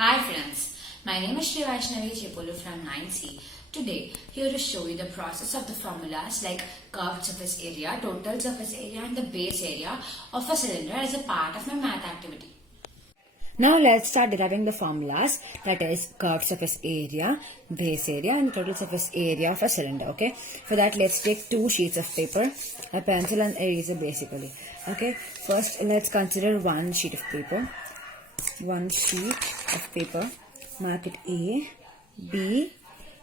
Hi friends, my name is Ch.Vaishnavi from 9C. Today, here to show you the process of the formulas like curved surface area, total surface area and the base area of a cylinder as a part of my math activity. Now let's start deriving the formulas, that is curved surface area, base area and total surface area of a cylinder. Okay, for that let's take two sheets of paper, a pencil and eraser basically. Okay, first let's consider one sheet of paper. One sheet of paper, mark it A, B,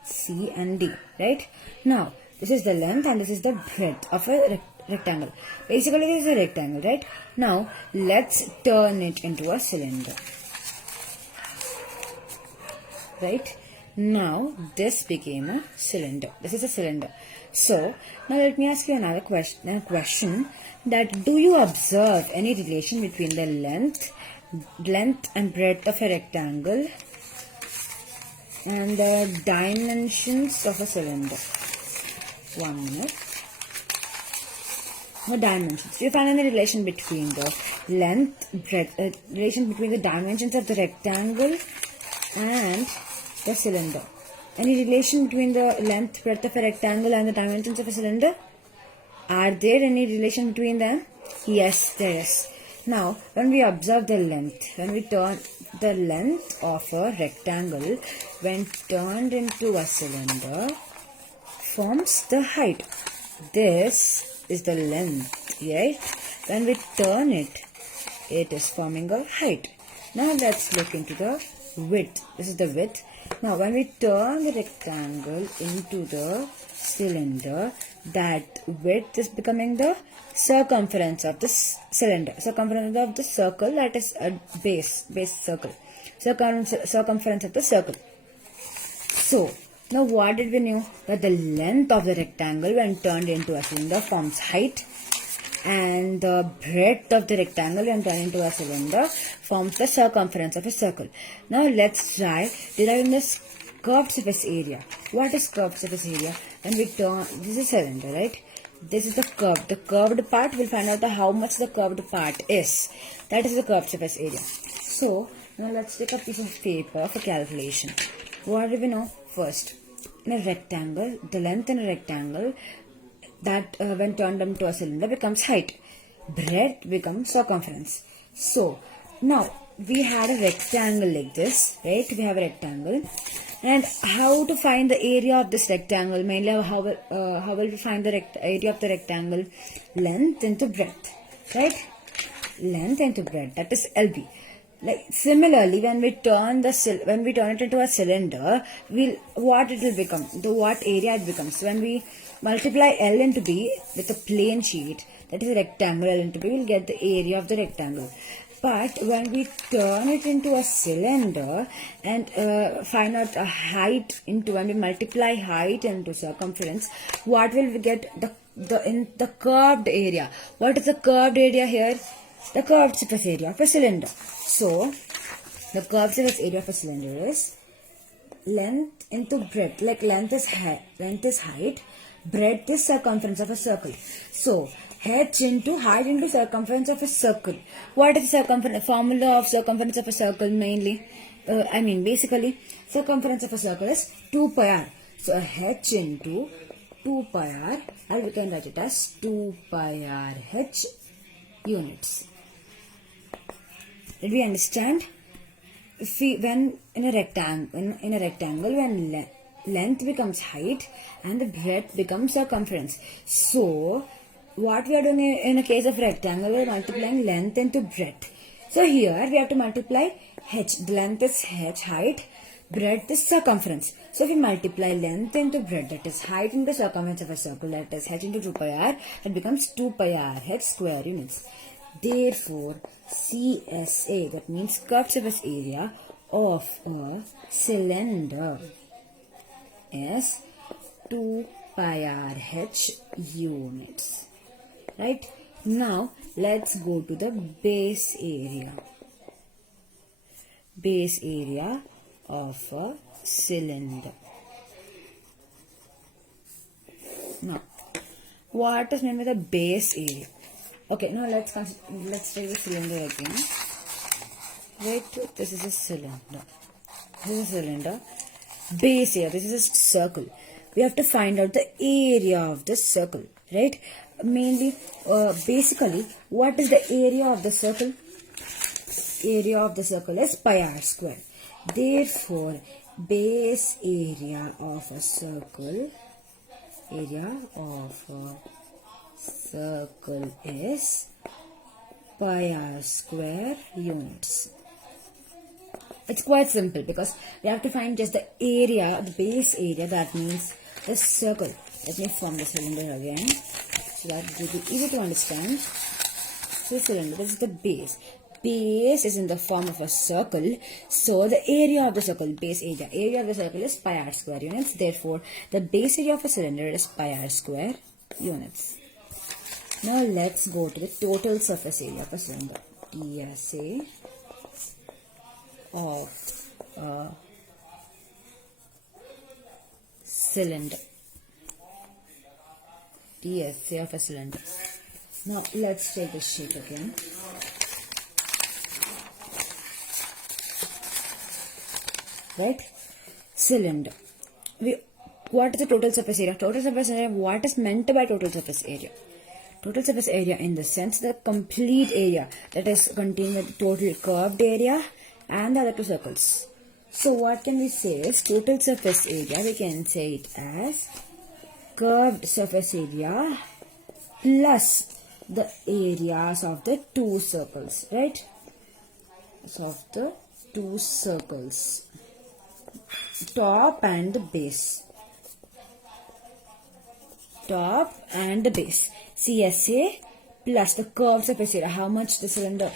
C and D, right? Now this is the length and this is the breadth of a rectangle. Basically this is a rectangle, right? Now let's turn it into a cylinder. Right? Now this became a cylinder. This is a cylinder. So now let me ask you another question, that do you observe any relation between the length and breadth of a rectangle and the dimensions of a cylinder? 1 minute. The dimensions. Do you find any relation between the length, breadth, relation between the dimensions of the rectangle and the cylinder? Any relation between the length, breadth of a rectangle and the dimensions of a cylinder? Are there any relation between them? Yes, there is. Now, when we observe the length, when we turn the length of a rectangle, when turned into a cylinder, forms the height. This is the length, right? When we turn it, it is forming a height. Now, let's look into the width. This is the width. Now, when we turn the rectangle into the cylinder, that width is becoming the circumference of the cylinder. Circumference of the circle, that is a base circle. Circumference of the circle. So, now what did we know? That the length of the rectangle when turned into a cylinder forms height, and the breadth of the rectangle when turned into a cylinder forms the circumference of a circle. Now let's try deriving this curved surface area. What is curved surface area? When we turn, this is a cylinder, right? This is the curved. The curved part, we'll find out how much the curved part is. That is the curved surface area. So, now let's take a piece of paper for calculation. What do we know? First, in a rectangle, the length in a rectangle, that when turned into a cylinder becomes height. Breadth becomes circumference. So, now we had a rectangle like this, right? We have a rectangle. And how to find the area of this rectangle? Mainly, how will we find the area of the rectangle? Length into breadth, right? Length into breadth, that is LB. Like similarly, when we turn it into a cylinder, what it will become? What area it becomes? When we multiply L into B with a plain sheet, that is a rectangle, L into B, we'll get the area of the rectangle. But when we turn it into a cylinder and find out a height when we multiply height into circumference, what will we get? The curved area. What is the curved area here? The curved surface area of a cylinder. So, the curved surface area of a cylinder is length into breadth. Like length is height, breadth is circumference of a circle. So, h into height into circumference of a circle. What is the formula of circumference of a circle mainly? Basically, circumference of a circle is 2 pi r. So, h into 2 pi r, and we can write it as 2 pi r h units. Did we understand? When in a rectangle, when length becomes height and the breadth becomes circumference. So, what we are doing in a case of rectangle, we are multiplying length into breadth. So, here we have to multiply h. The length is h, height. Breadth is circumference. So, if we multiply length into breadth, that is height into circumference of a circle, that is h into 2 pi r, it becomes 2 pi r h square units. Therefore, CSA, that means curved surface area of a cylinder, is 2 pi r h units. Right? Now, let's go to the base area. Base area of a cylinder. Now, what is meant by the base area? Okay, now let's take the cylinder again. Right? This is a cylinder. This is a cylinder. Base area. This is a circle. We have to find out the area of the circle. Right? Mainly, basically, what is the area of the circle? Area of the circle is pi r square. Therefore, base area of a circle is pi r square units. It's quite simple because we have to find just the area, the base area, that means the circle. Let me form the cylinder again so that it will be easy to understand. So cylinder, this is the base. Base is in the form of a circle, so the area of the circle, base area of the circle is pi r square units. Therefore, the base area of a cylinder is pi r square units. Now let's go to the total surface area of a cylinder. TSA of a cylinder. TSA of a cylinder. Now let's take the shape again. Right? Cylinder. What is the total surface area? Total surface area, what is meant by total surface area? Total surface area in the sense the complete area that is contained with the total curved area and the other two circles. So what can we say is total surface area? We can say it as curved surface area plus the areas of the two circles, right? So of the two circles, top and the base. Top and the base. CSA plus the curved surface area. How much the cylinder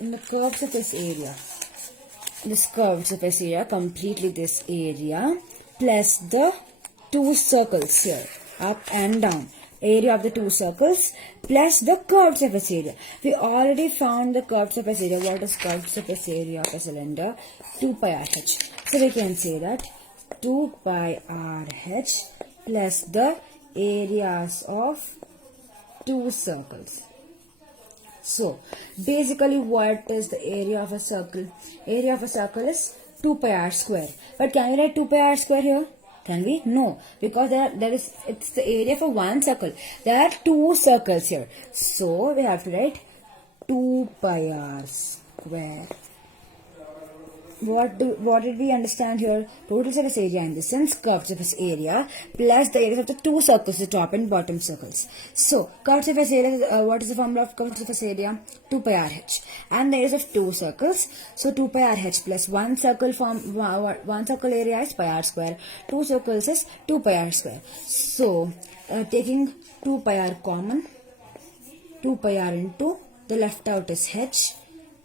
in the curved surface area? This curved surface area, completely this area, plus the two circles here, up and down. Area of the two circles plus the curved surface area. We already found the curved surface area. What is curved surface area of a cylinder? 2 pi r h. So we can say that 2 pi r h plus the areas of two circles. So basically, what is the area of a circle? Area of a circle is 2 pi r square. But can we write 2 pi r square here? Can we? No, because it's the area for one circle. There are two circles here, so we have to write 2 pi r square. What did we understand here? Total surface area in the sense curved surface area plus the areas of the two circles, the top and bottom circles. So curved surface area, what is the formula of curved surface area? 2 pi r h. And the areas of two circles, so 2 pi r h plus one circle area is pi r square. Two circles is 2 pi r square. So taking 2 pi r common, 2 pi r into the left out is h.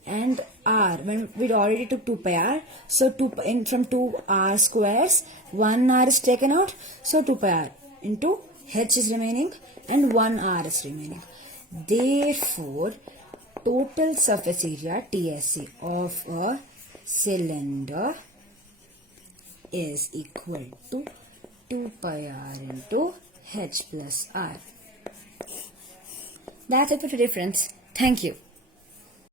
And r, when we already took 2 pi r, so from 2 r squares, 1 r is taken out, so 2 pi r into h is remaining and 1 r is remaining. Therefore, total surface area TSA of a cylinder is equal to 2 pi r into h plus r. That's it for today, friends. Thank you.